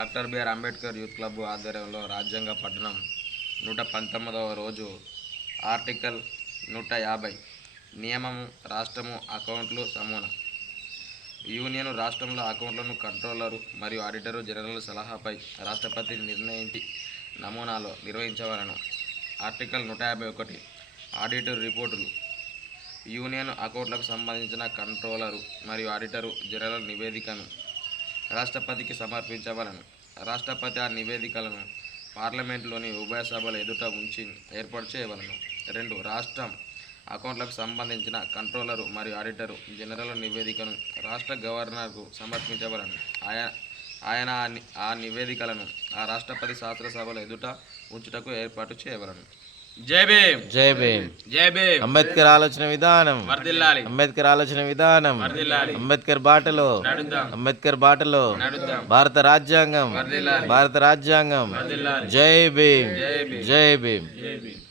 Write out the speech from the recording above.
Doctor BR Ambedkar youth club ఆధ్వర్యంలో రాజ్యాంగ పఠనం 119వ రోజు ఆర్టికల్ 150 నియమము రాష్ట్రము అకౌంట్లు సమూన యూనియన్ రాష్ట్రంలో అకౌంట్లను కంట్రోలరు మరియు ఆడిటరు జనరల్ సలహాపై రాష్ట్రపతి నిర్ణయించి నమూనాలో నిర్వహించవలను. ఆర్టికల్ 151 ఆడిటర్ రిపోర్టులు యూనియన్ అకౌంట్లకు సంబంధించిన కంట్రోలరు మరియు ఆడిటరు జనరల్ నివేదికను రాష్ట్రపతికి సమర్పించవలను. రాష్ట్రపతి ఆ నివేదికలను పార్లమెంటులోని ఉభయ సభల ఎదుట ఉంచి ఏర్పాటు చేయవలను. 2. రాష్ట్రం అకౌంట్లకు సంబంధించిన కంట్రోలరు మరియు ఆడిటరు జనరల్ నివేదికను రాష్ట్ర గవర్నర్కు సమర్పించవలను. ఆయన ఆ నివేదికలను ఆ రాష్ట్రపతి శాసనసభల ఎదుట ఉంచుటకు ఏర్పాటు చేయవలను. జై భీమ్. జై భీమ్. జై భీమ్. అంబేద్కర్ ఆలోచన విధానం వర్ధిల్లాలి. అంబేద్కర్ ఆలోచన విధానం వర్ధిల్లాలి. అంబేద్కర్ బాటలో నడుద్దాం. అంబేద్కర్ బాటలో నడుద్దాం. భారత రాజ్యాంగం వర్ధిల్లాలి. భారత రాజ్యాంగం. వర్ధిల్లాలి. జై భీమ్. జై భీమ్. జై భీమ్. జై భీమ్.